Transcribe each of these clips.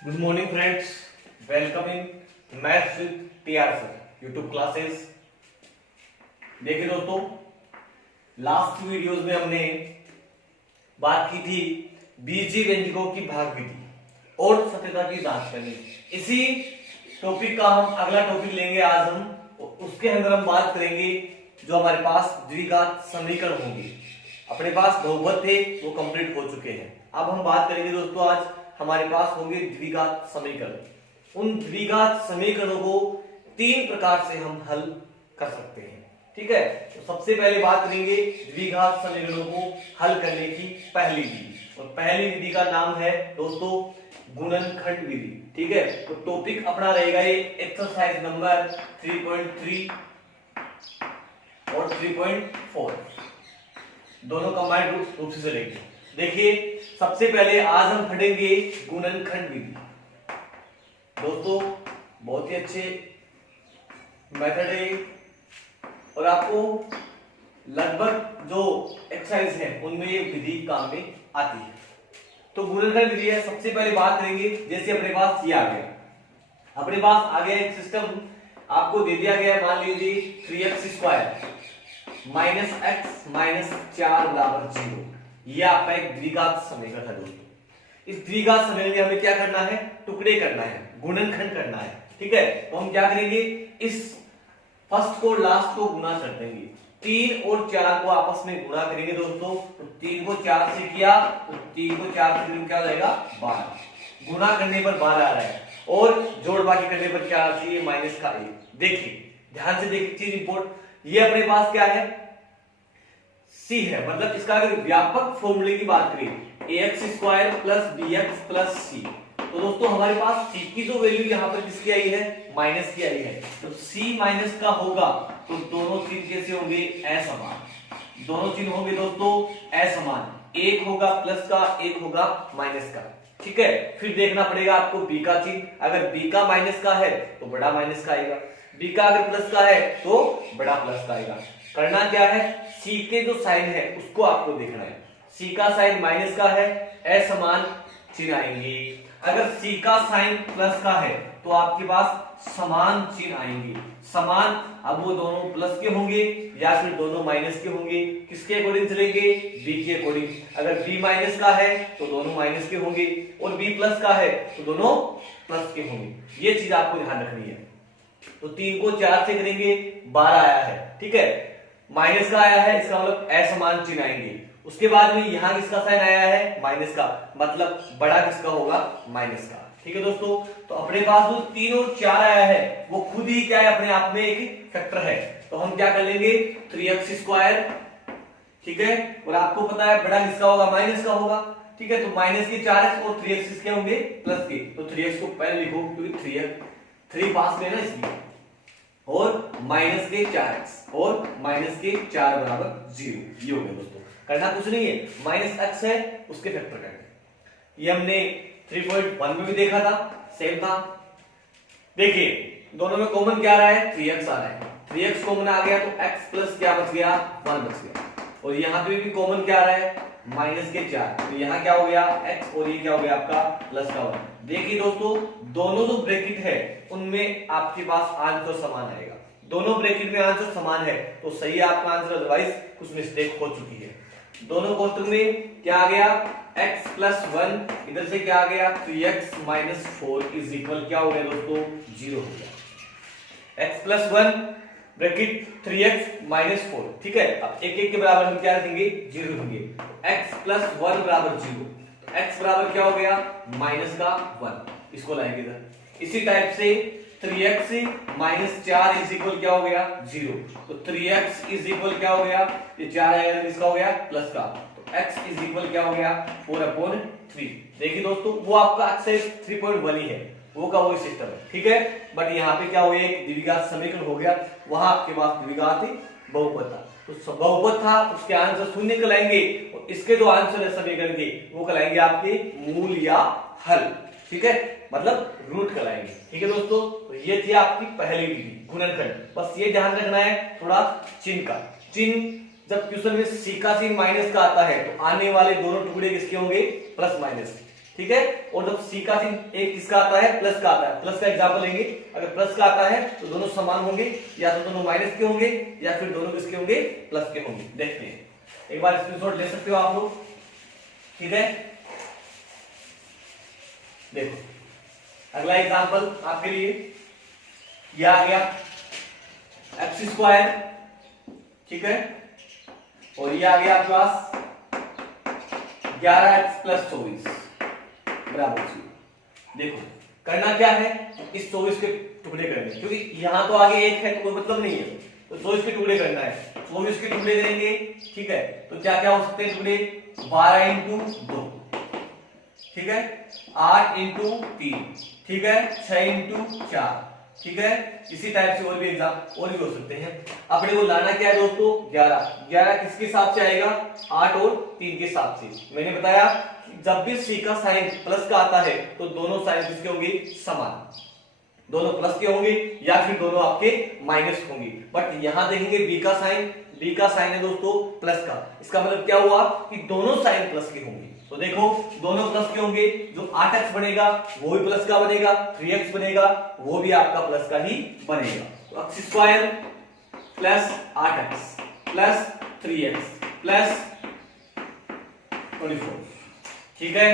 Good morning friends, welcome in maths with TR sir YouTube classes. देखिए दोस्तों, last videos में हमने बात की थी बीजीय व्यंजकों की भाग विधि और सत्यता की जांच करनी। इसी टॉपिक का हम अगला टॉपिक लेंगे आज हम। उसके अंदर हम बात करेंगे जो हमारे पास द्विघात समीकरण होंगे। अपने पास बहुपद थे, वो कंप्लीट हो चुके हैं। अब हम बात करेंगे दोस्तों, आज हमारे पास होंगे द्विघात समीकरण। उन द्विघात समीकरणों को तीन प्रकार से हम हल कर सकते हैं। ठीक है, तो सबसे पहले बात करेंगे द्विघात समीकरणों को हल करने की पहली विधि, और पहली विधि का नाम है दोस्तों गुणनखंड विधि। ठीक है, तो टॉपिक अपना रहेगा ये एक्सरसाइज नंबर 3.3 और 3.4 दोनों कंबाइंड रूप से चलेंगे। देखिए, सबसे पहले आज हम पढ़ेंगे गुणनखंड विधि। दोस्तों बहुत ही अच्छे मेथड है और आपको लगभग जो एक्सरसाइज है उनमें ये विधि काम में आती है। तो गुणनखंड विधि है, सबसे पहले बात करेंगे। जैसे अपने पास ये आ गया, अपने पास आ गया एक सिस्टम, आपको दे दिया गया है, मान लीजिए 3x² माइनस एक्स माइनस 4 बराबर 0। यह आपका एक द्विघात समीकरण है दोस्तों। इस द्विघात समीकरण में हमें क्या करना है, टुकड़े करना है, गुणनखंड करना है। ठीक है, तो हम क्या करेंगे, इस फर्स्ट को लास्ट को गुना कर देंगे। 3 और 4 को आपस में गुणा करेंगे दोस्तों। तो 3 को 4 से किया तो 3 को 4 से क्या हो जाएगा, 12। गुना करने पर 12 आ रहा है और जोड़ बाकी करने पर क्या आ चाहिए, माइनस का 1। देखिए ध्यान से देखिए, चीज इंपोर्ट, ये अपने पास क्या है, c है। मतलब इसका अगर व्यापक फॉर्मूले की बात करें ax² plus bx plus c, तो दोस्तों हमारे पास c की जो वैल्यू यहाँ पर किसकी आई है, माइनस की आई है। तो c माइनस का होगा तो दोनों चिन्ह कैसे होंगे, असमान। दोनों चिन्ह होंगे दोस्तों असमान, एक होगा प्लस का, एक होगा माइनस का। ठीक है, फिर देखना पड़ेगा आपको b का चिन्ह। अगर b का माइनस का है तो बड़ा माइनस का आएगा, b का अगर प्लस का है तो बड़ा प्लस का आएगा। करना क्या है, c के जो साइन है उसको आपको देखना है। c का साइन माइनस का है, असमान चिन्ह आएंगे। अगर c का साइन प्लस का है तो आपके पास समान चिन्ह आएंगे। समान, अब वो दोनों प्लस के होंगे या फिर दोनों माइनस के होंगे। किसके अकॉर्डिंग चलेंगे, b के अकॉर्डिंग। अगर b माइनस का है तो दोनों माइनस के होंगे और b प्लस का है तो दोनों प्लस के होंगे। ये चीज आपको ध्यान रखनी है। तो 3 को 4 से करेंगे, 12 आया है। ठीक है, माइनस का आया है, इसका मतलब असमान चिन्ह आएंगे। उसके बाद में यहां किसका साइन आया है, माइनस का, मतलब बड़ा किसका होगा, माइनस का। ठीक है दोस्तों, तो अपने पास जो 3 और 4 आया है वो खुद ही क्या है, अपने आप में एक फैक्टर है। तो हम क्या कर लेंगे, 3x²। ठीक है, और आपको पता है बड़ा किसका होगा, माइनस का होगा। ठीक है, तो माइनस के 4x और 3x किसके होंगे, प्लस के। तो 3x को पहले लिखो क्योंकि 3 पास में ना इसलिए, और माइनस के 4x और माइनस के 4 बराबर 0। ये हो गया दोस्तों। करना कुछ नहीं है, माइनस x है उसके फैक्टर करके। ये हमने 3.1 में भी देखा था, सेम था। देखिए दोनों में कॉमन क्या आ रहा है, 3x आ रहा है। 3x कॉमन आ गया तो x प्लस क्या बच गया, 1 बच गया। और यहाँ पे भी कॉमन क्या आ रहा है, माइनस के 4। तो यहाँ क्या हो गया, x, और ये क्या हो गया आपका प्लस का 1। देखिए दोस्तों, दोनों जो ब्रैकेट है उनमें आपके पास आंसर समान आएगा। दोनों ब्रैकेट में आंसर समान है तो सही है आपका आंसर, अदरवाइज कुछ मिस्टेक हो चुकी है। दोनों कोष्टक में क्या आ गया, x प्लस 1, इधर से क्या आ गया 3x माइनस 4 इज इक्वल क्या हो गया दोस्तों, 0 हो गया। x plus 1 bracket 3x minus 4। ठीक है, अब एक एक के बराबर हम क्या रखेंगे, 0 रखेंगे। x प्लस 1 बराबर 0, तो x बराबर क्या हो गया, माइनस का 1, इसको लाएंगे इधर। इसी टाइप से 3x माइनस 4 इज इक्वल क्या हो गया, 0। तो 3x इज इक्वल क्या हो गया, ये 4 आएगा, इसका हो गया प्लस का। तो x इज इक्वल क्या हो गया, 4/3। देखिए दोस्तों, वो आपका एक्सरसाइज 3.1 ही है, वो का वो सिस्टम है। ठीक है, बट यहाँ पे क्या हो गया, एक द्विघात समीकरण हो गया। वहां आपके पास द्विघात बहुपद था, तो बहुपद था, उसके आंसर शून्य कहलाएंगे और इसके जो आंसर है समीकरण के वो कहलाएंगे आपके मूल या हल। ठीक है, मतलब रूट कहलाएंगे। ठीक है दोस्तों, तो ये थी आपकी पहली विधि गुणनखंड। बस ये ध्यान रखना है थोड़ा चिन्ह का। चिन्ह जब क्वेश्चन में सी का चिन्ह माइनस का आता है तो आने वाले दोनों टुकड़े किसके होंगे, प्लस माइनस। ठीक है। और जब सी का चिन्ह एक किसका आता है, प्लस का आता है, प्लस का एग्जांपल लेंगे, अगर प्लस का आता है तो दोनों समान होंगे, या तो दोनों माइनस के होंगे या फिर दोनों किसके होंगे, प्लस के होंगे। देखते हैं, एक बार स्क्रीनशॉट ले सकते हो आप लोग, ठीक है। देखो अगला एग्जांपल आपके लिए ये आ गया एक्स स्क्वायर, ठीक है, और ये आ गया आपके पास 11x प्लस 24 बराबर 0। देखो करना क्या है, इस 24 के टुकड़े करने, क्योंकि यहां तो आगे एक है तो कोई मतलब नहीं है, तो 24 के टुकड़े करना है, 24 के टुकड़े करेंगे, ठीक है। तो क्या क्या हो सकते हैं टुकड़े, 12 इंटू 2, ठीक है, 8 इंटू 3, ठीक है, 6 इंटू 4, ठीक है। इसी टाइप से और भी एग्जाम और भी हो सकते हैं। अपने को लाना क्या है दोस्तों, 11 किसके हिसाब से आएगा, 8 और 3 के हिसाब से। मैंने बताया कि जब भी सी का साइन प्लस का आता है तो दोनों साइन किसके होंगे, समान, दोनों प्लस के होंगे या फिर दोनों आपके माइनस होंगे। बट यहां देखेंगे बी का साइन है दोस्तों प्लस का, इसका मतलब क्या हुआ कि दोनों साइन प्लस के होंगे। तो देखो दोनों प्लस के होंगे, जो 8x बनेगा वो भी प्लस का बनेगा, 3x बनेगा वो भी आपका प्लस का ही बनेगा। तो x square plus 8x plus 3x plus 24, ठीक है।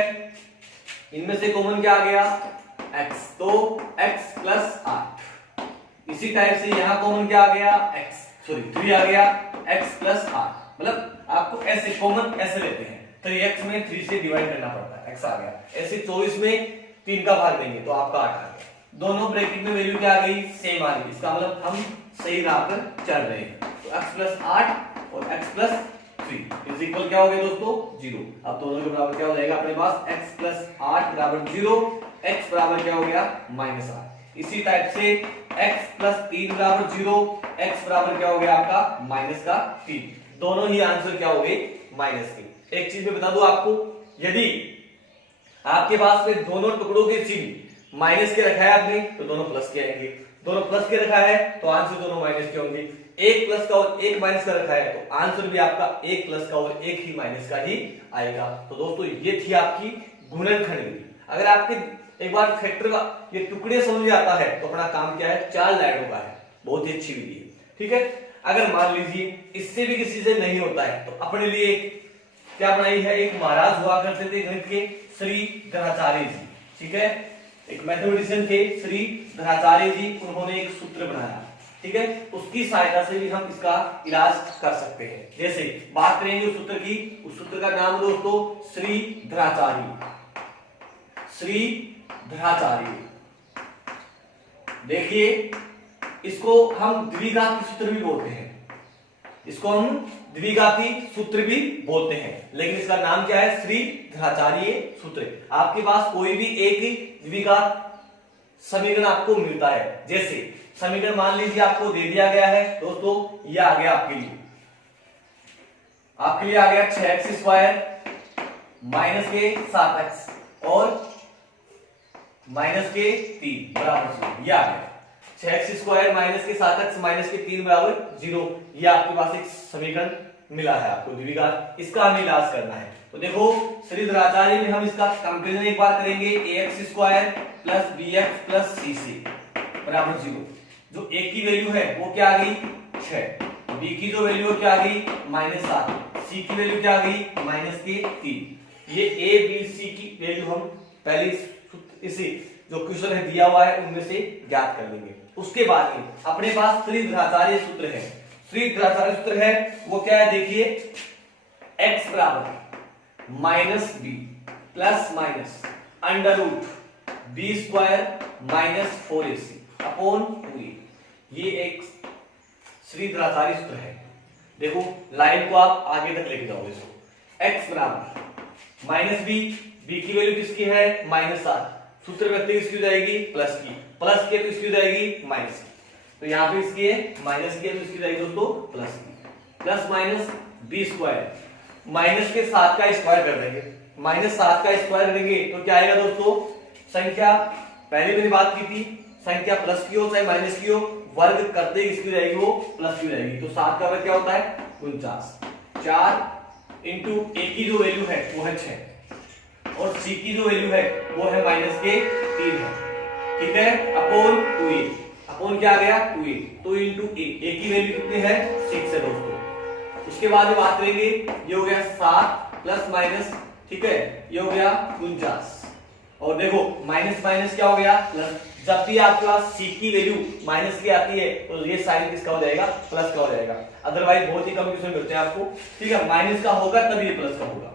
इनमें से कॉमन क्या आ गया, x, तो x प्लस 8। इसी टाइप से यहां कॉमन क्या आ गया, 3 आ गया, x प्लस 8। मतलब आपको ऐसे कॉमन ऐसे लेते हैं, 3x में 3 से डिवाइड करना पड़ता है, x आ गया, ऐसे 24 में 3 का भाग देंगे तो आपका 8 आ गया। दोनों ब्रैकेट में वैल्यू क्या आ गई, सेम आ गई, इसका मतलब हम सही राह पर चल रहे हैं। तो x प्लस 8 और x प्लस 3 इज इक्वल क्या हो गया दोस्तों, 0। अब दोनों के बराबर क्या हो जाएगा अपने पास, x प्लस 8 बराबर 0, x बराबर क्या हो गया, -8। इसी टाइप से x प्लस 3 बराबर 0, x बराबर क्या हो गया आपका, -3। दोनों ही आंसर क्या हो गए, माइनस के। एक चीज मैं बता दूं आपको, यदि आपके पास में दोनों टुकड़ों के चिन्ह माइनस के रखा है आपने तो दोनों प्लस के आएंगे, दोनों प्लस के रखा है तो आंसर दोनों माइनस के होंगे। एक प्लस का और एक माइनस का रखा है तो आंसर भी आपका एक प्लस का और एक ही माइनस का ही आएगा। तो दोस्तों ये थी आपकी गुणनखंड विधि। अगर आपके एक बार फैक्टर का ये टुकड़े समझ आता है तो अपना काम क्या है, 4 लाइनों का है, बहुत ही अच्छी विधि है, ठीक है। अगर मान लीजिए इससे भी किसी से नहीं होता है तो अपने लिए क्या बनाई है, एक महाराज हुआ करते थे गणित के, श्री धराचार्य जी, ठीक है, एक मैथमेटिशियन थे श्री धराचार्य जी, उन्होंने एक सूत्र बनाया, ठीक है। उसकी सहायता से भी हम इसका इलाज कर सकते हैं। जैसे बात करेंगे उस सूत्र की, उस सूत्र का नाम दोस्तों श्री धराचार्य, श्री धराचार्य। देखिए इसको हम द्विघाती सूत्र भी बोलते हैं, इसको हम द्विघाती सूत्र भी बोलते हैं, लेकिन इसका नाम क्या है, श्री धराचार्य सूत्र। आपके पास कोई भी एक द्विघात समीकरण आपको मिलता है, जैसे समीकरण मान लीजिए आपको दे दिया गया है दोस्तों, ये आ गया आपके लिए आ गया 6x स्क्वायर माइनस के 7x और माइनस के 3 बराबर 0। ये आ गया 6x स्क्वायर माइनस के 7x माइनस के 3 बराबर 0। ये आपके पास एक समीकरण मिला है आपको द्विघात, इसका हमें इलाज करना है। तो देखो श्री धराचार्य में हम इसका कंपैरिजन एक बार करेंगे, ax square plus bx plus cc बराबर 0। जो a की वैल्यू है वो क्या आ गई 6, b की जो वैल्यू क्या आ गई -7, c की वैल्यू क्या आ गई -3। ये a b c की वैल्यू हम पहले इसी जो क्वेश्चन है दिया हुआ है उनमें से ज्ञात कर लेंगे। उसके बाद में अपने पास श्री धराचार्य सूत्र है, श्री धराचार्य सूत्र है वो क्या है, देखिए x बराबर -b plus minus under root b square minus 4ac upon 2a। ये एक श्री धराचार्य सूत्र है। देखो लाइन को आप आगे तक लेके जाओगे, इसको x बराबर -b की वैल्यू किसकी है -7, सूत्र व्यक्त किसकी हो जाएगी प्लस की, प्लस की तो इसकी हो जाएगी माइनस की, तो यहाँ पे इसकी है माइनस की तो इसकी जाएगी दोस्तों प्लस की, plus minus B square minus के 7 का स्क्वायर कर देंगे, -7 का स्क्वायर करेंगे तो क्या आएगा दोस्तों, संख्या पहले मैंने बात की थी, संख्या प्लस की हो चाहे माइनस की हो, वर्ग करते ही इसकी जाएगी वो प्लस की जाएगी। तो 7 का वर्ग क्या होता है 49, 4 इंटू a की जो वैल्यू है वो है 6, और c की जो वैल्यू है वो है माइनस के 3 है, ठीक है, अपॉन 2a, अपॉन क्या आ गया 2a, तो इंटू a की वैल्यू कितनी है 6 है दोस्तों। उसके बाद बात करेंगे, ये हो गया 7 प्लस माइनस, ठीक है, ये हो गया 49, और देखो माइनस माइनस क्या हो गया प्लस, जब भी आपके पास c की वैल्यू माइनस की आती है तो ये साइन किसका हो जाएगा प्लस का हो जाएगा, अदरवाइज बहुत ही कम क्वेश्चन मिलते हैं आपको, ठीक है, माइनस का होगा तब ये प्लस का होगा।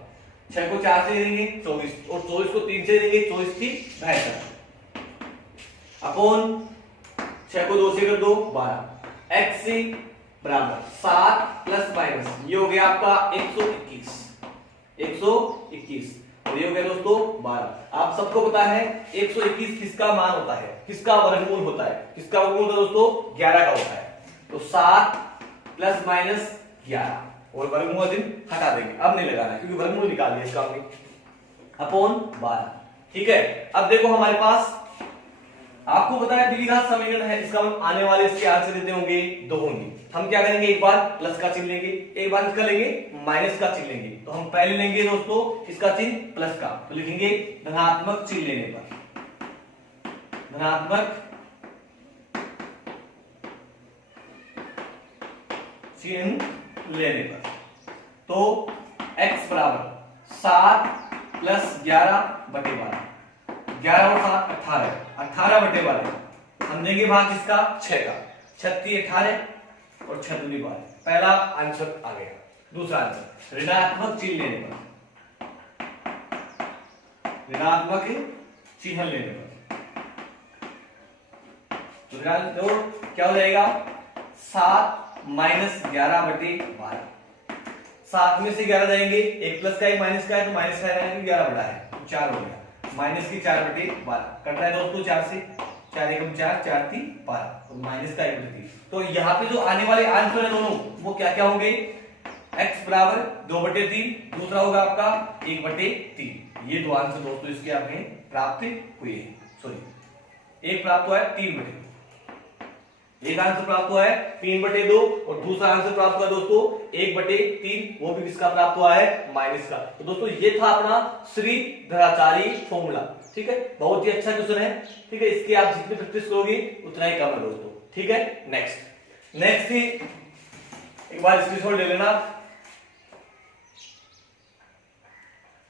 6 को 4 से देंगे 24, और 24 को 3 से देंगे 24 की 72, अपॉन 6 को 2 से कर दो 12, x से बराबर 7 प्लस माइनस, ये हो गया आपका 121, 121, और ये हो गया दोस्तों 12। आप सबको पता है 121 किसका मान होता है, किसका वर्गमूल होता है, किसका वर्गमूल होता है दोस्तों 11 का होता है, तो 7 प्लस माइनस 11, और वर्गमूल दिन हटा देंगे, अब नहीं लगाना क्योंकि वर्गमूल निकाल दिया इसका हमने, अपॉन 12, ठीक है। अब देखो हमारे पास आपको पता है द्विघात समीकरण है, इसका हम आने वाले इसके आंसर देते होंगे 2 होंगे। हम क्या करेंगे, एक बार प्लस का चिन्ह लेंगे, एक बार इसका लेंगे माइनस का चिन्ह लेंगे, तो हम पहले लेंगे दोस्तों इसका चिन्ह प्लस का, तो लिखेंगे धनात्मक चिन्ह लेने पर, धनात्मक चिन्ह लेने पर, तो x बराबर 7 प्लस 11 बटे 12, 11 और 7 18, 18 बटे 12, हम देंगे भाग किसका 6 का, 36 18 और 6 दूनी 12, पहला आंसर आ गया। दूसरा आंसर ऋणात्मक चिन्ह लेने पर, ऋणात्मक चिन्ह लेने पर, तो क्या हो जाएगा 7 माइनस 11 बटे 12, 7 में से 11 जाएंगे, एक प्लस का एक माइनस का है, तो माइनस का 11 बड़ा है तो 4 हो गया, माइनस की 4 बटे 12 कट रहा है दोस्तों 4 से, 4 एकम 4, 4 3 12, तो माइनस का 1 बटे 3, तो यहाँ पे जो आने वाले आंसर है दोनों वो क्या क्या होंगे, x बराबर 2 बटे 3, दूसरा होगा आपका 1 बटे 3, ये दो आंसर दोस्तों इसके आपने प्राप्त हुए हैं, सॉरी एक प्राप्त हुआ है 3 बटे 2, एक आंसर प्राप्त हुआ है 3 बटे 2, और दूसरा आंसर प्राप्त हुआ दोस्तों 1 बटे 3, वो भी किसका प्राप्त हुआ है माइनस का। तो दोस्तों ये था अपना श्रीधराचार्य फॉर्मूला, ठीक है, बहुत ही अच्छा क्वेश्चन है, ठीक है, इसकी आप जितनी प्रैक्टिस करोगे उतना ही कम है दोस्तों, ठीक है। नेक्स्ट ही एक बार स्क्रीनशॉट ले लेना,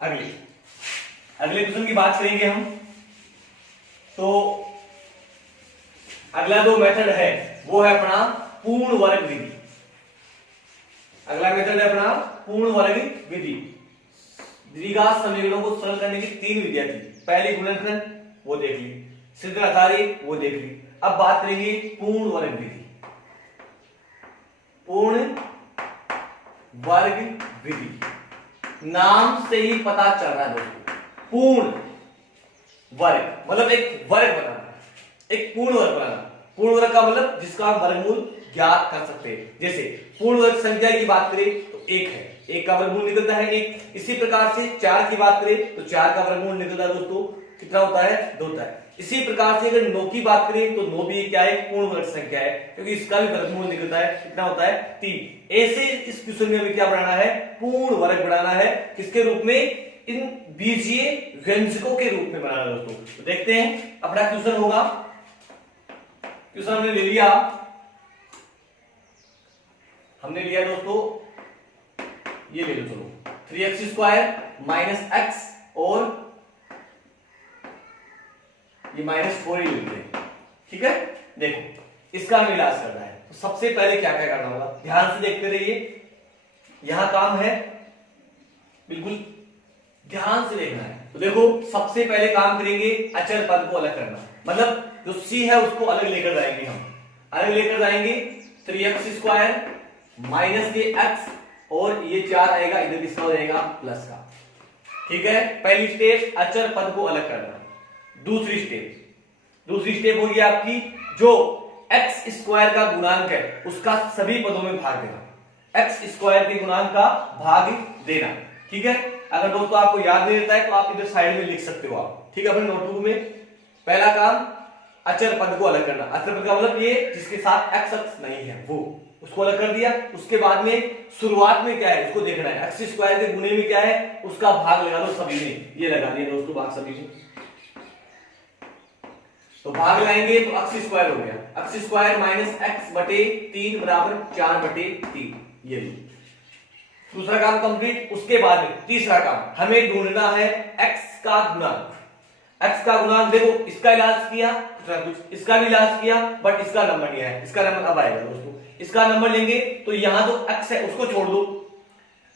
अगले क्वेश्चन की बात करेंगे हम, तो अगला जो मेथड है वो है अपना पूर्ण वर्ग विधि, अगला मेथड है अपना पूर्ण वर्ग विधि। द्विघात समीकरणों को सरल करने की 3 विधियां थी, पहली गुणनखंड वो देख ली, श्रीधराचार्य वो देख ली, अब बात करेंगे पूर्ण वर्ग विधि, पूर्ण वर्ग विधि, नाम से ही पता चल रहा है दोस्तों, पूर्ण वर्ग मतलब एक वर्ग बनाना, एक पूर्ण वर्ग बनाना, पूर्ण वर्ग का मतलब जिसका हम वर्गमूल ज्ञात कर सकते हैं, जैसे पूर्ण वर्ग संख्या की बात करें तो 1 है, 1 का वर्गमूल निकलता है 1, इसी प्रकार से 4 की बात करें तो 4 का वर्गमूल निकलता है दोस्तों कितना होता है 2 होता है, इसी प्रकार से अगर 9 की बात करें तो 9 भी क्या है पूर्ण वर्ग संख्या है, क्योंकि इसका भी वर्गमूल निकलता है कितना होता है 3। ऐसे इस क्वेश्चन में हमें क्या बनाना है, पूर्ण वर्ग बनाना है, किसके रूप में, इन बीजीय व्यंजकों के रूप में बनाना दोस्तों। तो देखते हैं अपना क्वेश्चन होगा, क्वेश्चन हमने ले लिया, हमने लिया दोस्तों ये ले लो, चलो 3x² माइनस x और ये -4 ही लेते हैं, ठीक है। देखो इसका हमें इलाज करना है, तो सबसे पहले क्या क्या करना होगा, ध्यान से देखते रहिए, यहां काम है, बिल्कुल ध्यान से देखना है। तो देखो सबसे पहले काम करेंगे अचर पद को अलग करना, मतलब जो c है उसको अलग लेकर जाएंगे, हम अलग लेकर जाएंगे 3x² माइनस के x, और ये 4 आएगा इधर किसका हो जाएगा प्लस का, ठीक है। पहली स्टेप अचर पद को अलग करना, दूसरी स्टेप होगी आपकी जो x² का गुणांक है उसका सभी पदों में भाग देना, x² के गुणांक का भाग देना, ठीक है। अगर दोस्तों आपको याद नहीं रहता है तो आप इधर साइड में लिख सकते हो आप, ठीक है, अपने नोटबुक में। पहला काम अचर पद को अलग करना। अचर पद का मतलब ये जिसके साथ एक्स अक्ष नहीं है वो, उसको अलग कर दिया। उसके बाद में शुरुआत में क्या है उसको देखना है, एक्स स्क्वायर के गुणे में क्या है उसका भाग लगा दो सभी में, ये लगा दिया दोस्तों भाग सभी में। तो भाग लगाएंगे तो एक्स स्क्वायर हो गया, एक्स स्क्वायर माइनस एक्स बटे 3 बराबर 4 बटे 3, ये दूसरा काम कंप्लीट। उसके बाद में तीसरा काम हमें ढूंढना है एक्स का गुणांक। एक्स का गुणांक देखो, इसका इलाज किया कुछ, इसका भी इलाज किया, बट इसका नंबर नहीं है, इसका नंबर अब आएगा दोस्तों। इसका नंबर लेंगे तो यहां जो एक्स है उसको छोड़ दो,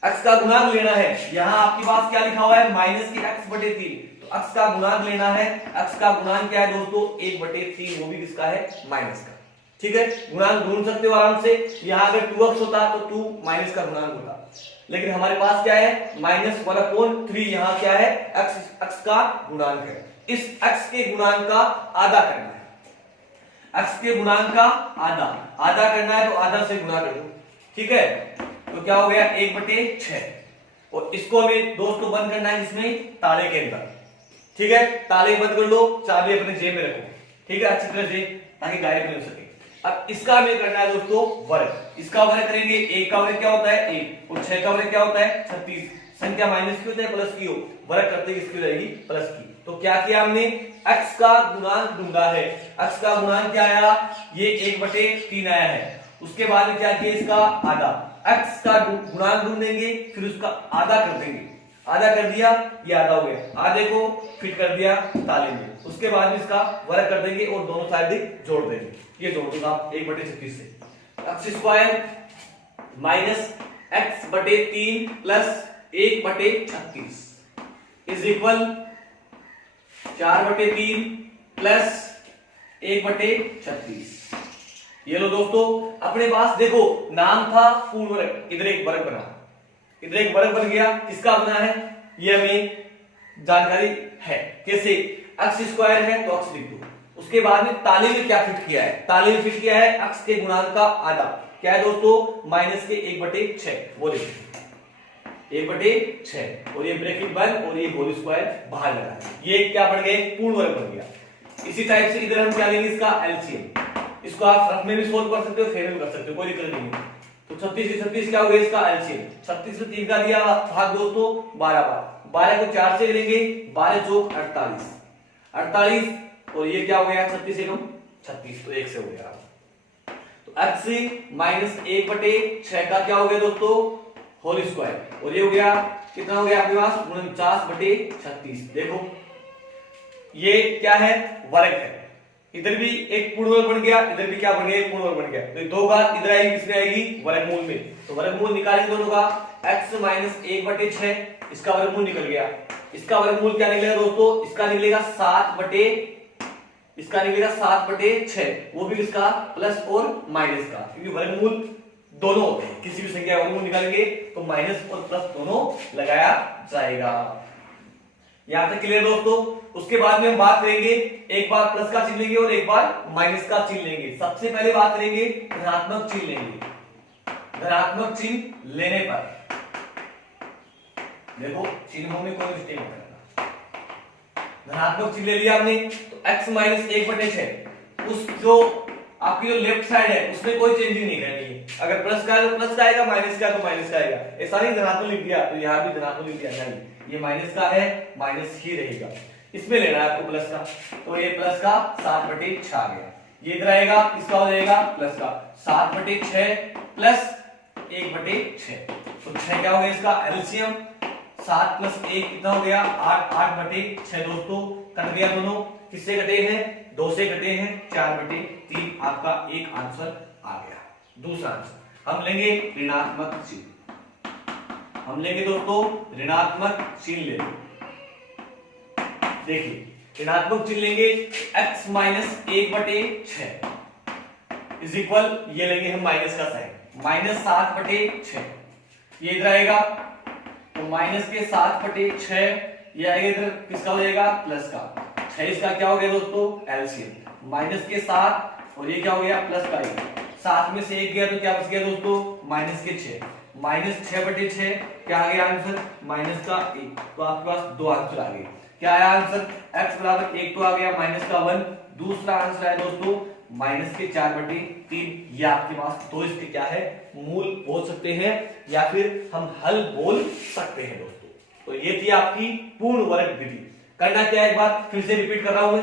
एक्स का गुणांक लेना है। यहां आपके पास क्या लिखा हुआ है माइनस की एक्स बटे 3, तो एक्स का गुणांक लेना है। एक्स का गुणांक क्या है दोस्तों 1 बटे 3, वो भी किसका है माइनस का। ठीक है, गुणांक ढूंढ सकते हो आराम से। यहां अगर 2x होता तो 2 माइनस का गुणांक होता, लेकिन हमारे पास क्या है माइनस 1/3, यहां क्या है एक्स का गुणांक है। इस एक्स के गुणांक का आधा करना है, एक्स के गुणांक का आधा करना है, तो आधा से गुणा कर दो। ठीक है, तो क्या हो गया 1/6, और इसको हमें दोस्तों बंद करना है इसमें ताले के अंदर। ठीक है, ताले बंद कर लो, चाबी अपने जेब में रखो। ठीक है, अच्छी तरह से, ताकि गायब नहीं हो सके। अब इसका हमें करना है दोस्तों वर्ग। इसका वर्ग करेंगे, 1 का वर्ग क्या होता है 1, और 6 का वर्ग क्या होता है 36। संख्या माइनस की हो चाहे प्लस की हो, वर्ग करते ही इसकी रहेगी प्लस की। तो क्या किया हमने, x का गुणांक ढूंढा है। x का गुणांक क्या आया, ये 1/3 आया है। उसके बाद में क्या किया इसका आधा, x का गुणांक ढूंढेंगे, फिर उसका आधा कर देंगे, आधा कर दिया, ये आधा हो गया, आधे को फिट कर दिया ताले में। उसके बाद में इसका वर्ग कर देंगे और दोनों साइड जोड़ देंगे, ये जोड़ दो आप 1/36 से। एक्स स्क्वायर माइनस एक्स बटे 3 प्लस 1/36 इज इक्वल 4/3 प्लस 1/36। ये लो दोस्तों, अपने पास देखो नाम था पूर्ण वर्ग, इधर एक वर्ग बना, इधर एक वर्ग बन गया, किसका बना है ये हमें जानकारी है। कैसे, एक्स स्क्वायर है तो एक्स लिख दो। उसके बाद में ताले में क्या फिट किया है, ताले में फिट किया है एक्स के गुणांक का आधा, क्या है दोस्तों माइनस के 1/6, वो लिख 1/6, और ये ब्रैकेट बंद और ये होल स्क्वायर बाहर लगा, ये क्या बन गए पूर्ण वर्ग बन गया। इसी टाइप से इधर हम क्या लेंगे इसका एलसीएम, इसको आप रफ में भी सोल्व कर सकते हो, फेर में भी कर सकते हो, कोई दिक्कत नहीं है। तो 36 क्या हो गया इसका एलसीएम, 36 से 3 का दिया भाग दोस्तों 12 बार, 12 को 4 से लेंगे, 12 चौक 48, और ये क्या हो गया 36 एकम 36, तो 1 से हो गया। तो x माइनस 1/6 का क्या हो गया दोस्तों होल स्क्वायर, और ये हो गया कितना हो गया आपके पास 49/36। देखो ये क्या है वर्ग है, इधर भी एक पूर्ण वर्ग बन गया, इधर भी क्या बन गया एक पूर्ण वर्ग बन गया। तो दो घात इधर आएगी, किसमें आएगी वर्गमूल में, तो वर्गमूल निकालेंगे दोनों का, x माइनस 1/6 इसका वर्गमूल निकल गया। इसका वर्गमूल क्या निकलेगा दोस्तों, इसका निकलेगा 7/6, वो भी किसका प्लस और माइनस का, क्योंकि वर्गमूल दोनों होते हैं, किसी भी संख्या वर्गमूल निकालेंगे तो माइनस और प्लस दोनों लगाया जाएगा। यहां तक क्लियर दोस्तों। उसके बाद में हम बात करेंगे, एक बार प्लस का चिन्ह लेंगे और एक बार माइनस का चिन्ह लेंगे। सबसे पहले बात करेंगे धनात्मक चिन्ह लेंगे। धनात्मक चिन्ह लेने पर देखो चिन्हों में कोई मिस्टेक मत करना। धनात्मक चिन्ह ले लिया हमने, तो x माइनस 1/6 उस जो आपकी जो लेफ्ट साइड है उसमें कोई चेंजिंग नहीं करनी है। अगर प्लस का है तो प्लस का आएगा, माइनस का है तो माइनस का आएगा। ऐसा नहीं धनात्मक लिख दिया तो यहां भी धनात्मक लिख दिया, नहीं ये माइनस का है माइनस ही रहेगा। इसमें लेना है आपको प्लस का, तो ये प्लस का 7/6 आ गया, ये इधर आएगा इसका हो जाएगा प्लस का 7/6 प्लस 1/6, तो 6 क्या हो गया इसका एलसीएम, 7 प्लस 1 कितना हो गया 8/6 दोस्तों। कट गया दोनों, किससे कटे हैं 2 से कटे हैं, 4/3 आपका एक आंसर आ गया। दूसरा आंसर हम लेंगे ऋणात्मक चिन्ह, हम लेंगे दोस्तों ऋणात्मक चिन्ह ले। देखिए ऋणात्मक चिन्ह लेंगे, x माइनस 1/6 इज इक्वल, ये लेंगे हम माइनस का साइन, माइनस 7/6, ये इधर आएगा तो माइनस के 7/6, ये आएगा इधर किसका हो जाएगा प्लस का 6, इसका क्या हो गया दोस्तों एलसीएम, माइनस के 7 और ये क्या हो गया प्लस का 1, 7 में से 1 गया तो क्या बच गया दोस्तों माइनस के 6, माइनस 6/6 क्या आ गया आंसर माइनस का 1, तो आपके पास 2 आंसर आ गए। क्या आया आंसर, x बराबर 1 तो आ गया, माइनस का 1 दूसरा आंसर है दोस्तों -4/3। ये आपके पास तो इसके क्या है, मूल बोल सकते हैं या फिर हम हल बोल सकते हैं दोस्तों। तो ये थी आपकी पूर्ण वर्ग विधि। करना क्या है, एक बार फिर से रिपीट कर रहा हूं।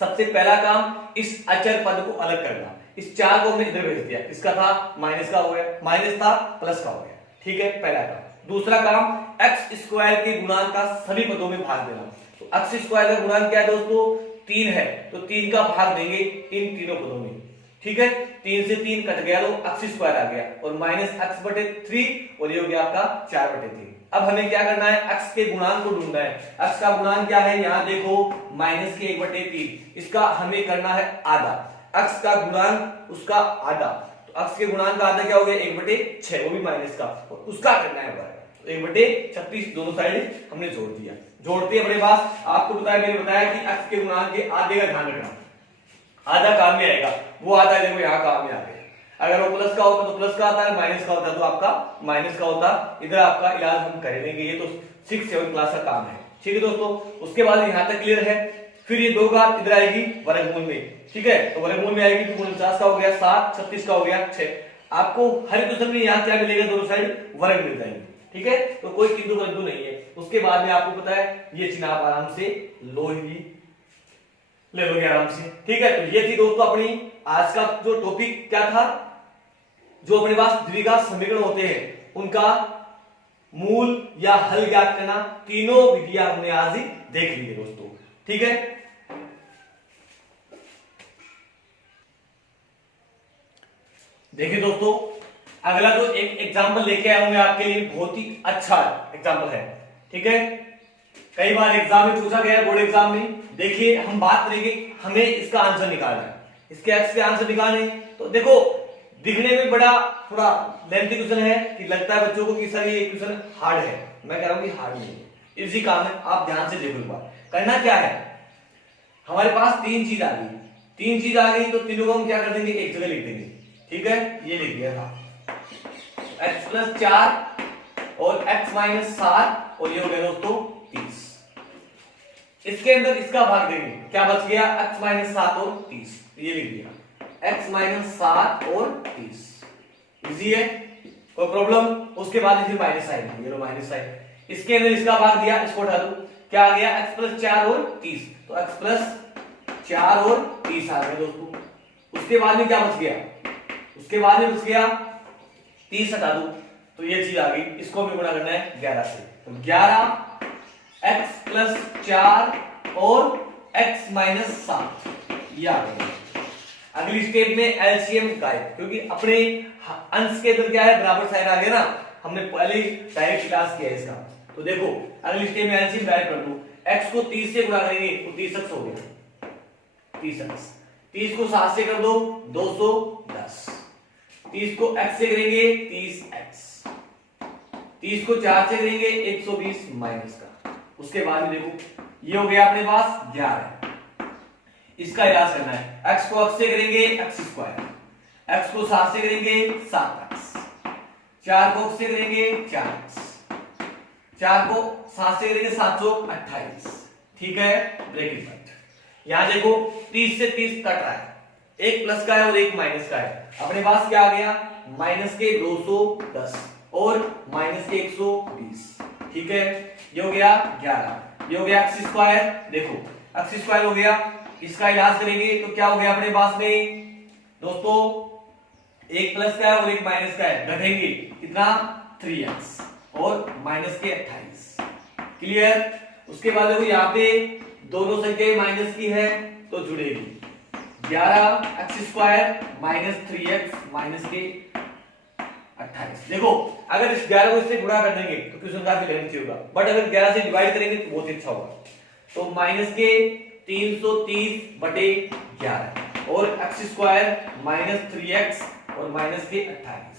सबसे पहला काम इस अचर पद को अलग करना। इस 4 को हमने इधर भेज दिया, इसका था माइनस का हो गया, माइनस था प्लस का हो गया, ठीक है, पहला काम। दूसरा काम एक्स स्क्वायर के गुणांक का सभी पदों में भाग देना। तो एक्स स्क्वायर का गुणांक क्या है दोस्तों, 3 है, तो 3 का भाग देंगे इन तीनों पदों में, ठीक है। 3 से 3 कट गया तो एक्स स्क्वायर आ गया और -x/3 और ये हो गया आपका 4/3। अब हमें क्या करना है, x के गुणांक को ढूंढना है। x का गुणांक क्या है, यहां देखो -1/3, इसका हमें करना है आधा। x का गुणांक उसका आधा, तो x के गुणांक का आधा क्या हो गया 1/6, वो भी माइनस का, और उसका करना है वर्ग। तो 1/36 दोनों साइड हमने जोड़ दिया। जोड़ते अपने पास आपको मैंने बताया कि x के गुणांक के आधे का ध्यान रखना, आधा काम में आएगा, वो आधा देखो यहाँ काम में आ गया। अगर वो प्लस का होता तो प्लस का आता है, माइनस का होता तो आपका माइनस का होता। इधर आपका इलाज हम कर लेंगे, ये तो 6-7 क्लास का काम है, ठीक है दोस्तों। उसके बाद यहाँ तक क्लियर है। फिर ये 2 घात इधर आएगी वर्गमूल में, ठीक है, तो वर्गमूल में आएगी तो 49 का हो गया 7, 36 का हो गया 6। आपको हर क्वेश्चन में यहाँ क्या मिलेगा, दोनों साइड वर्ग मिल जाएंगे, ठीक है, तो कोई किंतु परंतु नहीं है। उसके बाद में आपको पता है ये चिन्ह आप आराम से ले लोगे आराम से, ठीक है। तो ये थी दोस्तों अपनी आज का जो टॉपिक क्या था, जो अपने पास द्विघात समीकरण होते हैं उनका मूल या हल ज्ञात करना। तीनों विधियां हमने आज ही देख ली है दोस्तों, ठीक है। देखिए दोस्तों, अगला जो एक एग्जाम्पल लेके आया हूं मैं आपके लिए, बहुत ही अच्छा एग्जाम्पल है, ठीक है। कई बार एग्जाम में पूछा गया है, बोर्ड एग्जाम में। देखिए हम बात करेंगे, हमें इसका आंसर निकालना है, इसके एक्स के आंसर निकालने। तो देखो दिखने में बड़ा थोड़ा लेंथी क्वेश्चन है कि लगता है बच्चों को कि सर ये क्वेश्चन हार्ड है। मैं कह रहा हूं कि हार्ड नहीं है, इजी काम है। आप ध्यान से देखो एक बार। करना क्या है, हमारे पास 3 चीज आ गई, 3 चीज आ गई तो तीनों को हम क्या कर देंगे, एक जगह लिख देंगे, ठीक है। ये लिख दिया था x+4 और x-7 और ये हो गया दोस्तों 30। इसके अंदर इसका भाग देंगे, क्या बच गया, x-7 और 30, ये लिख दिया x-7 और 30। इजी है, कोई प्रॉब्लम। उसके बाद फिर माइनस साइन, ये लो माइनस साइन, इसके अंदर इसका भाग दिया, इसको उठा दो, क्या आ गया x+4 और 30, तो x+4 और 30 आ गया दोस्तों। उसके बाद में क्या बच गया, उसके बाद में बच गया 30 हटा दो, तो ये चीज आ गई। इसको हमें गुणा करना है 11 से, तो 11x+4 और x-7 ये आ गया। अगली स्टेप में एलसीएम गायब, क्योंकि अपने अंश के अंदर क्या है, बराबर साइन आ गया ना, हमने पहले डायरेक्ट क्लास किया है इसका। तो देखो अगली स्टेप में एलसीएम गायब कर दो, x को 30 से गुणा करेंगे तो 30x हो गया, 30x। 30 को 7 से कर दो 210, 30 को x से करेंगे 30x, 30 को 4 से करेंगे 120 माइनस का। उसके बाद में देखो ये हो गया अपने पास 11, इसका इलाज करना है। x को x से करेंगे x², x को 7 से करेंगे 7x, 4 को x से करेंगे 4x, 4 को 7 से करेंगे 7 चौक 28, ठीक है, ब्रैकेट बंद। यहां देखो 30 से 30 कट रहा है, एक प्लस का है और एक माइनस का है। अपने पास क्या आ गया, माइनस के 210 और माइनस के 120, ठीक है। ये हो गया 11, ये हो गया x², देखो x² हो गया। इसका इलाज करेंगे तो क्या हो गया अपने पास में दोस्तों, एक प्लस का है और एक माइनस का है, घटेंगे कितना 3x और माइनस के 28, क्लियर। उसके बाद देखो यहाँ पे दोनों संख्या माइनस की है तो जुड़ेगी 11x² माइनस 3x माइनस के 28। देखो अगर इस 11 को इससे गुणा कर देंगे तो क्वेश्चन काफी लेंथी होगा, बट अगर 11 से डिवाइड करेंगे तो बहुत अच्छा होगा। तो माइनस के 330/11 और x² माइनस 3x और माइनस के 28,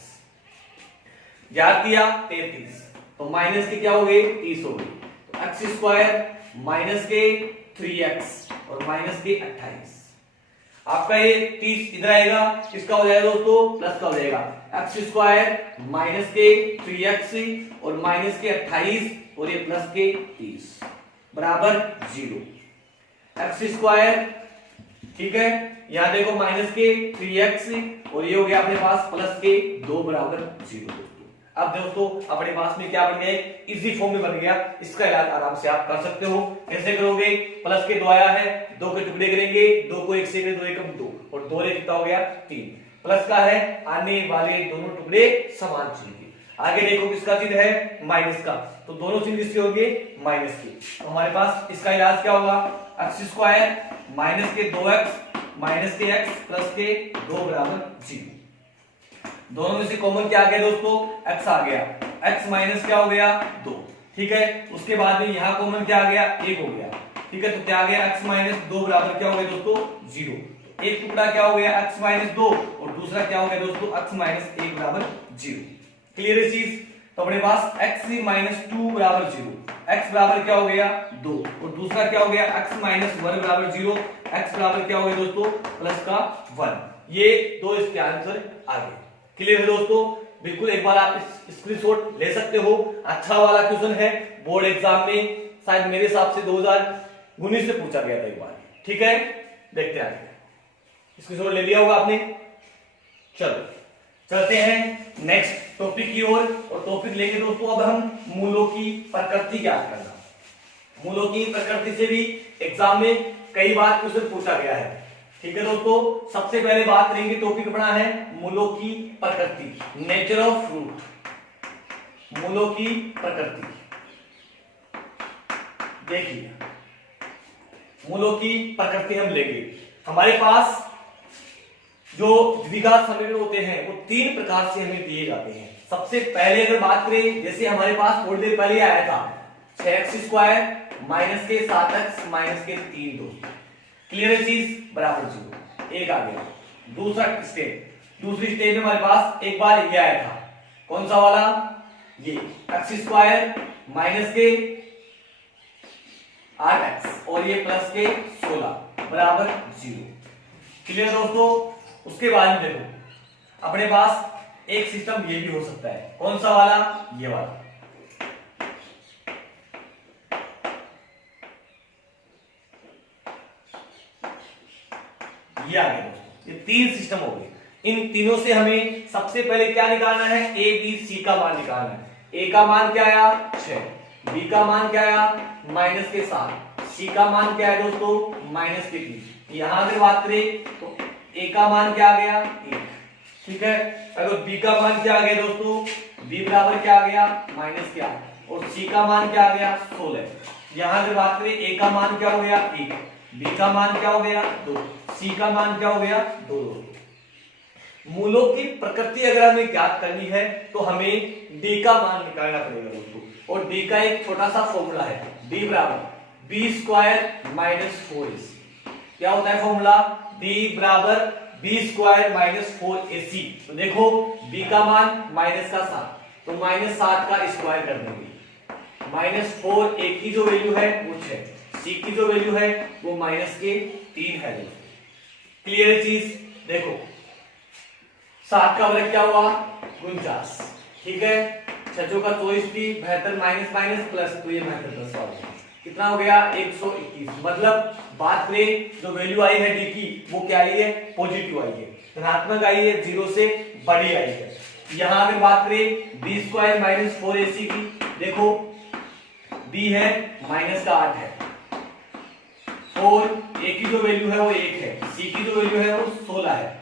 याद किया 33, तो माइनस के क्या हो गए 30 हो गए, तो x² माइनस के 3x और माइनस के 28। आपका ये 30 इधर आएगा, किसका हो जाएगा दोस्तों, प्लस का हो जाएगा, x² माइनस के 3x और माइनस के 28 और ये प्लस के 30 बराबर 0। x² ठीक है, यहाँ देखो माइनस के 3x और ये हो गया अपने पास प्लस के 2 बराबर 0 दोस्तों। अब दोस्तों अपने पास में क्या बन गया, इजी फॉर्म में बन गया। इसका इलाज आराम से आप कर सकते हो। कैसे करोगे, प्लस के 2 आया है, 2 के टुकड़े करेंगे, 2 को 1 से 2 एकम 2 और 2 रे कितना हो गया 3। प्लस का है, आने वाले दोनों टुकड़े समान चिन्ह के। आगे देखो किसका चिन्ह है, माइनस का, तो दोनों चिन्ह किसके होंगे, माइनस के। तो हमारे पास इसका इलाज क्या होगा, एक्स स्क्वायर माइनस के 2x माइनस के x प्लस के 2 बराबर 0। दोनों में से कॉमन क्या आ गया दोस्तों, x आ गया, x माइनस क्या हो गया 2। ठीक है, उसके बाद में यहाँ कॉमन क्या आ गया, 1 हो गया। ठीक है, तो क्या आ गया, x माइनस 2 बराबर क्या हो गया दोस्तों 0। तो एक टुकड़ा क्या हो गया x माइनस 2 और दूसरा क्या हो गया दोस्तों x माइनस 1 बराबर 0। क्लियर है चीज। तो अपने पास x माइनस 2 बराबर 0, x बराबर क्या हो गया 2 और दूसरा क्या हो गया x माइनस 1 बराबर 0, x बराबर क्या हो गया दोस्तों प्लस का 1। ये दो इसके आंसर आ गए। क्लियर है दोस्तों, बिल्कुल एक बार आप स्क्रीनशॉट ले सकते हो। अच्छा वाला क्वेश्चन है, बोर्ड एग्जाम में शायद मेरे हिसाब से 2019 से पूछा गया था एक बार। ठीक है, देखते हैं आगे। स्क्रीनशॉट ले लिया होगा आपने। चलो चलते हैं नेक्स्ट टॉपिक की ओर और टॉपिक लेंगे दोस्तों अब हम मूलों की प्रकृति ज्ञात करना। मूलों की प्रकृति से भी एग्जाम में कई बार क्वेश्चन पूछा गया है। ठीक है दोस्तों, सबसे पहले बात करेंगे, टॉपिक बना है मूलों की प्रकृति, नेचर ऑफ फ्रूट। मूलों की प्रकृति देखिए, मूलों की प्रकृति हम लेंगे। हमारे पास जो द्विघात समीकरण होते हैं वो 3 प्रकार से हमें दिए जाते हैं। सबसे पहले अगर बात करें, जैसे हमारे पास थोड़ी देर पहले आया था 6x स्क्वायर माइनस के 7x माइनस के 3 दोस्तों। क्लियर है चीज, बराबर 0, एक आ गया। दूसरा स्टेप, दूसरी स्टेप में हमारे पास एक बार ये आया था, कौन सा वाला, ये x स्क्वायर माइनस के 8x और ये प्लस के 16 बराबर 0। क्लियर दोस्तों। उसके बाद में देखो अपने पास एक सिस्टम ये भी हो सकता है, कौन सा वाला, ये वाला। ये आ गया दोस्तों, ये 3 सिस्टम हो गए। इन तीनों से हमें सबसे पहले क्या निकालना है, ए बी सी का मान निकालना है। ए का मान क्या आया 6, बी का मान क्या आया माइनस के 7, सी का मान क्या है दोस्तों माइनस के 3। यहां अगर बात करें तो ए का मान क्या आ गया 1। ठीक है, अगर बी का मान क्या आ गया दोस्तों, बी बराबर क्या आ गया माइनस के 8 और सी का मान क्या आ गया 16। यहां अगर बात करें ए का मान क्या हो गया 1, बी का मान क्या हो गया 2, सी का मान क्या हो गया 2। मूलों की प्रकृति अगर हमें ज्ञात करनी है तो हमें डी का मान निकालना पड़ेगा दोस्तों, और डी का एक छोटा सा फॉर्मूला है, डी बराबर बी स्क्वायर माइनस 4ac। क्या होता है फॉर्मूला, डी बराबर बी स्क्वायर माइनस 4ac। तो देखो बी का मान माइनस का 7, तो माइनस 7 का स्क्वायर कर देंगे। माइनस 4 ए की जो वैल्यू है वो 6, सी की जो वैल्यू है वो माइनस के 3 है। क्लियर है चीज। देखो 7 का वर्ग क्या हुआ 49। ठीक है, 6 का 24 भी 72 माइनस माइनस प्लस, तो ये 72 प्लस होगा, कितना हो गया 121। मतलब बात करें जो वैल्यू आई है डी की वो क्या आई है, पॉजिटिव आई है, धनात्मक आई है, 0 से बड़ी आई है। यहां अगर बात करें बी स्क्वायर माइनस 4ac की, देखो बी है माइनस का 8 है, और ए की जो वैल्यू है वो 1 है, सी की जो वैल्यू है वो 16 है।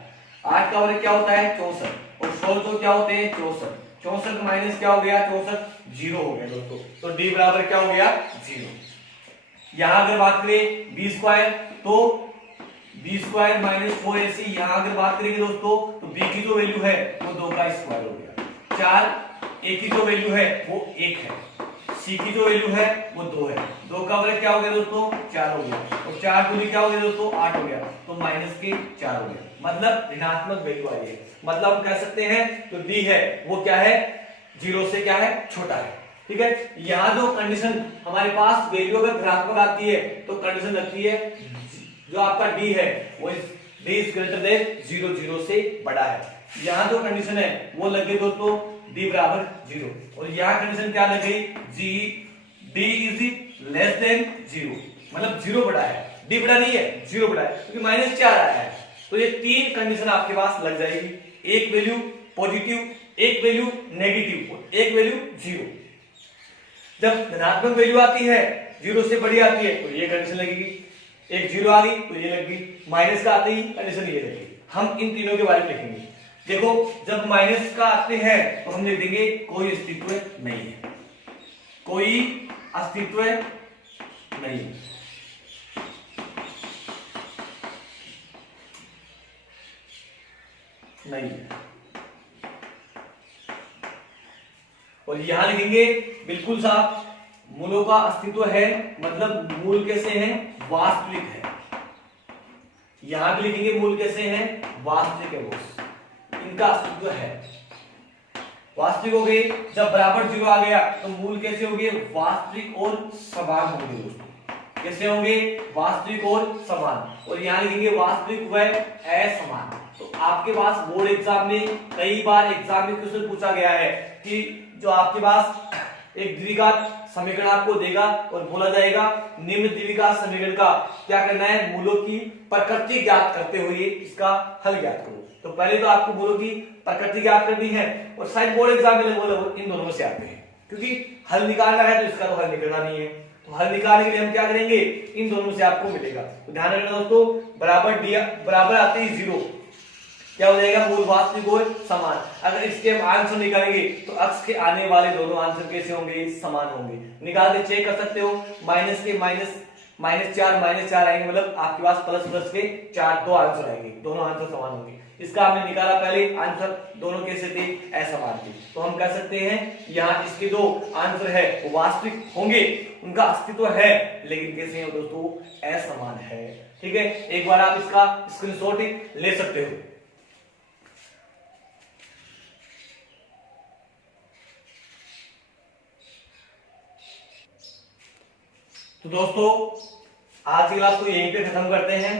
8 का वर्ग क्या होता है 64 और 16 तो क्या होते हैं 64। 64 माइनस क्या हो गया 64, 0 हो गया दोस्तों। तो डी बराबर क्या हो गया 0। यहां अगर बात करें बी स्क्वायर, तो बी स्क्वायर माइनस 4ac, यहां अगर बात करेंगे दोस्तों तो बी की जो वैल्यू है वो 2 का स्क्वायर हो गया। 4 ए की जो वैल्यू है वो 1 है, सी की जो वैल्यू है वो 2 है, 2 का वर्ग क्या हो गया दोस्तों 4 हो गया, और 4 दूनी क्या हो गया दोस्तों 8 हो गया, तो माइनस के 4 हो गया, मतलब ऋणात्मक वैल्यू आई है। मतलब हम कह सकते हैं तो डी है वो क्या है 0 से क्या है छोटा है। ठीक है, यहां जो कंडीशन हमारे पास वैल्यू अगर धनात्मक आती है तो कंडीशन लगती है जो आपका डी है वो डी इज ग्रेटर देन 0, 0 से बड़ा है। यहां जो कंडीशन है वो लग गई दोस्तों डी बराबर 0, और यहां कंडीशन क्या लग गई डी इज लेस देन 0, मतलब 0 बड़ा है। डी बटा नहीं है, 0 बटा है, क्योंकि -4 आया है। तो ये 3 कंडीशन आपके पास लग जाएगी, एक वैल्यू पॉजिटिव, एक वैल्यू नेगेटिव और एक वैल्यू 0। जब धनात्मक वैल्यू आती है, 0 से बड़ी आती है, तो ये कंडीशन लगेगी, एक 0 आ गई तो ये लग गई, माइनस का आते ही कंडीशन ये लगेगी। हम इन तीनों के बारे में लिखेंगे। देखो जब माइनस का आते हैं तो हम लिख देंगे कोई अस्तित्व नहीं है, कोई अस्तित्व नहीं है। नहीं है। और यहां लिखेंगे बिल्कुल साफ, मूलों का अस्तित्व है, मतलब मूल कैसे हैं, वास्तविक है। यहां भी लिखेंगे मूल कैसे हैं, वास्तविक है, वो इनका अस्तित्व है, वास्तविक हो गए। जब बराबर 0 आ गया तो मूल कैसे होंगे, वास्तविक और समान होंगे दोस्तों। कैसे होंगे, वास्तविक और समान। और यहां लिखेंगे वास्तविक व असमान। तो आपके पास बोर्ड एग्जाम में कई बार एग्जाम में क्वेश्चन पूछा गया है कि जो आपके पास एक द्विघात समीकरण आपको देगा और बोला जाएगा निम्न द्विघात समीकरण का क्या करना है, मूलों की प्रकृति ज्ञात करते हुए इसका हल ज्ञात करो। तो पहले तो आपको मूलों की प्रकृति ज्ञात करनी है, और शायद बोर्ड एग्जाम में लगभग इन दोनों में से आते हैं, क्योंकि हल निकालना है तो इसका तो हल निकलना नहीं है। तो हल निकालने के लिए हम क्या करेंगे, इन दोनों से आपको मिलेगा। तो ध्यान रखना दोस्तों, बराबर आते ही 0 क्या हो जाएगा, मूल वास्तविक और समान। अगर इसके हम आंसर निकालेंगे तो अक्ष के आने वाले दोनों आंसर कैसे होंगे, समान होंगे। निकाल के चेक कर सकते हो, माइनस के -4 आएंगे, मतलब आपके पास प्लस प्लस के 4 दो आंसर आएंगे, दोनों आंसर समान होंगे। इसका हमने निकाला पहले आंसर, दोनों कैसे थे, असमान थे। तो हम कह सकते हैं यहाँ इसके दो आंसर है वो वास्तविक होंगे, उनका अस्तित्व है, लेकिन कैसे है दोस्तों, असमान है। ठीक है, एक बार आप इसका स्क्रीनशॉट ले सकते हो। तो दोस्तों आज की क्लास को यहीं पे खत्म करते हैं।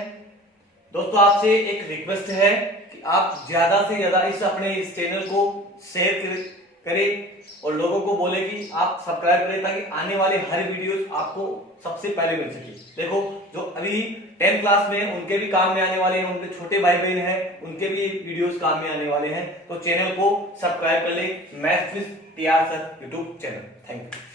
दोस्तों आपसे एक रिक्वेस्ट है कि आप ज्यादा से ज्यादा इस चैनल को शेयर करें और लोगों को बोले कि आप सब्सक्राइब करें, ताकि आने वाले हर वीडियोस आपको सबसे पहले मिल सके। देखो जो अभी 10th क्लास में हैं उनके भी काम में आने वाले हैं, उनके छोटे भाई बहन हैं उनके भी वीडियोस काम में आने वाले हैं। तो चैनल को सब्सक्राइब कर ले, maths with TR sir YouTube channel. Thank you.